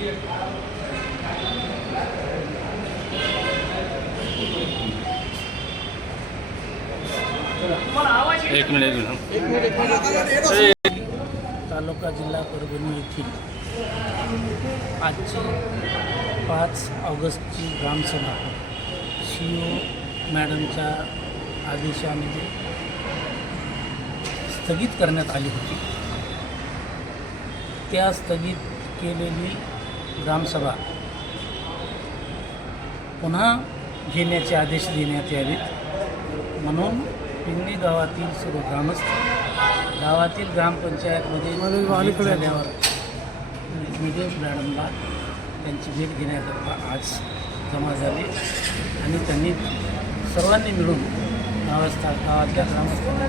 एक मिनिट एक मिनिट. तालुका जिल्हा परभणी येथील आजची पाच ऑगस्टची ग्रामसभा. सी ओ मॅडमच्या आदेशाने स्थगित करण्यात आली होती. त्या स्थगित केलेली ग्रामसभा. पुन्हा घेण्याचे आदेश देण्यात यावेत. म्हणून पिंगली गावातील सर्व ग्रामस्थ गावातील ग्रामपंचायतमध्ये भेट झाल्यावर मिडियम मॅडमला त्यांची भेट घेण्याकरता आज जमा झाले. आणि त्यांनी सर्वांनी मिळून गावस्था गावातल्या ग्रामस्थांना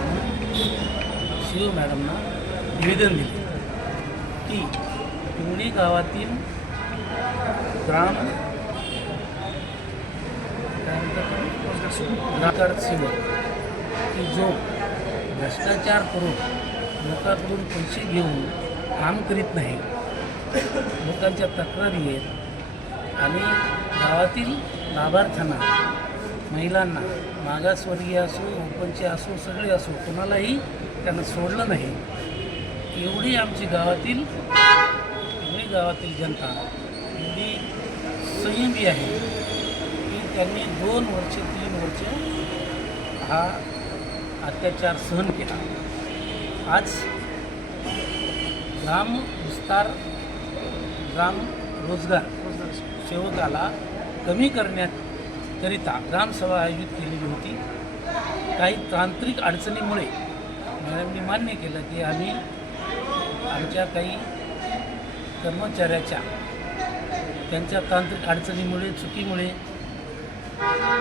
शिव मॅडमना निवेदन दिले की पिंगळी गावातील ग्राम. काय की जो भ्रष्टाचार करून लोकांकडून पैसे घेऊन काम करीत नाही लोकांच्या तक्रारी आहेत. आणि गावातील लाभार्थ्यांना महिलांना मागासवर्गीय असो ओपनचे असो सगळे असो कोणालाही त्यांना सोडलं नाही. एवढी आमची गावातील गावातील जनता एवढी संयमी आहे की त्यांनी दोन वर्ष तीन वर्ष हा अत्याचार सहन केला. आज ग्राम विस्तार ग्राम रोजगार सेवकाला कमी करण्याकरिता ग्रामसभा आयोजित केलेली होती. काही तांत्रिक अडचणीमुळे मॅडमनी मान्य केलं की आम्ही आमच्या काही कर्मचाऱ्याच्या त्यांच्या तांत्रिक अडचणीमुळे चुकीमुळे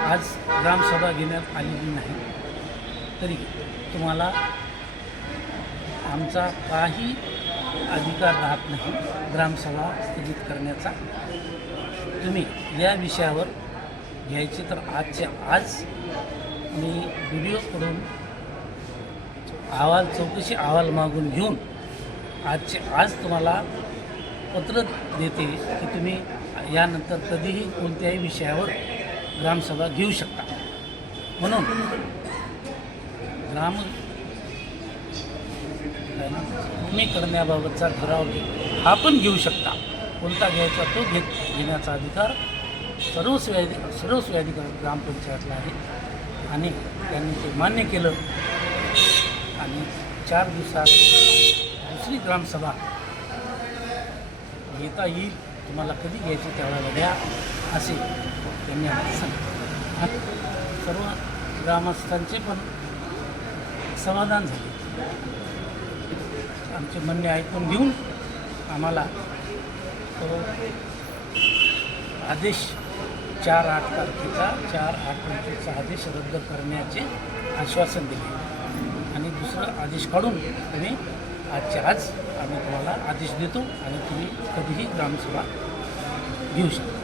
आज ग्रामसभा घेण्यात आलेली नाही. तरी तुम्हाला आमचा काही अधिकार राहत नाही ग्रामसभा स्थगित करण्याचा. तुम्ही या विषयावर घ्यायची तर आजच्या आज मी व्हिडिओकडून अहवाल चौकशी अहवाल मागून घेऊन आजचे आज तुम्हाला पत्र देते की तुम्ही यानंतर कधीही कोणत्याही विषयावर ग्रामसभा घेऊ शकता. म्हणून ग्राम काय कमी करण्याबाबतचा ठराव हा पण घेऊ शकता. कोणता घ्यायचा तो घेत घेण्याचा अधिकार सर्वस्वी व्याधी सर्वस्वी ग्रामपंचायतला आहे. आणि त्यांनी ते मान्य केलं. आणि चार दिवसात दुसरी ग्रामसभा घेता येईल तुम्हाला कधी घ्यायचं त्यावेळेला द्या असे त्यांनी आम्हाला सांगितलं. आणि सर्व ग्रामस्थांचे पण समाधान झाले. आमचे म्हणणे ऐकून घेऊन आम्हाला तो आदेश चार आठ तारखेचा चार आठ तारखेचा आदेश रद्द करण्याचे आश्वासन दिले. आणि दुसरा आदेश काढून तुम्ही आजच्या आज आम्ही तुम्हाला आदेश देतो आणि तुम्ही कधीही ग्रामसभा घेऊ शकता.